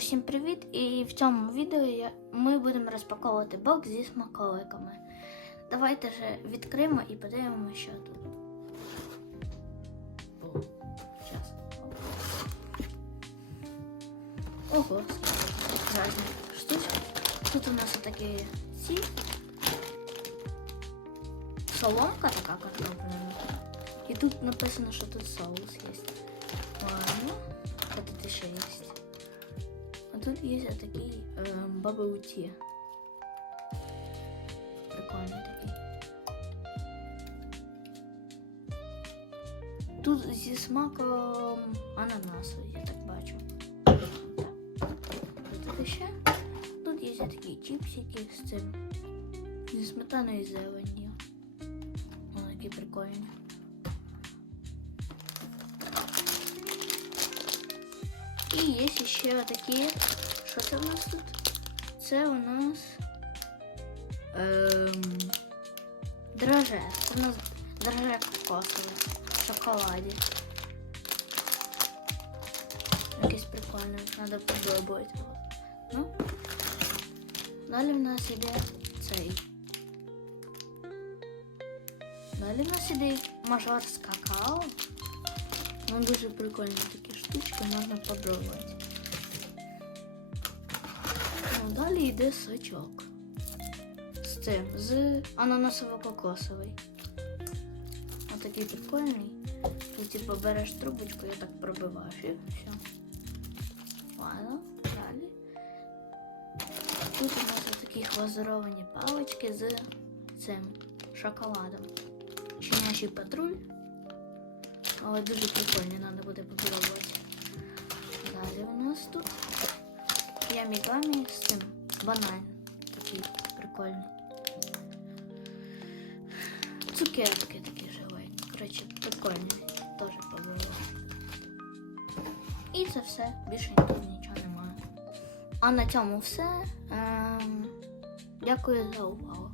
Усім привіт! І в цьому відео ми будемо розпаковувати бокс зі смаколиками. Давайте же відкриємо і подивимося, що тут. Ого, різних штучок. Тут у нас такі ці. Соломка така картоплена. І тут написано, що тут соус є. Ладно. А тут ще є. Тут є такий е, tea. Прикольний такий. Тут зі смаком ананасу, я так бачу. Тут ще. Тут є такі чіпсики з цим. Зі сметаною і зеленню. Вони такі прикольні. І є ще такі. Що це у нас тут? Це у нас ем, драже. Це у нас драже кокосове в шоколаді. Якесь прикольне, треба попробувати. Ну. Далі в нас іде цей. Далі в нас іде мажор з какао. Ну, дуже прикольні такі штучки, можна попробувати. Ну, далі йде сачок. З цим, з ананасово-кокосовий. Отакий прикольний. Тут типу береш трубочку, я так пробиваєш і все. Ладно, далі. Тут у нас такі глазуровані палички з цим шоколадом. Щенячий патруль. Але дуже прикольні, треба буде попробувати. Далі у нас тут ямігамі з цим банан. Такий прикольний. Цукерки такі живі. Коротше, прикольні. Теж попробувати. І це все. Більше тут нічого немає. А на цьому все. Ем, дякую за увагу.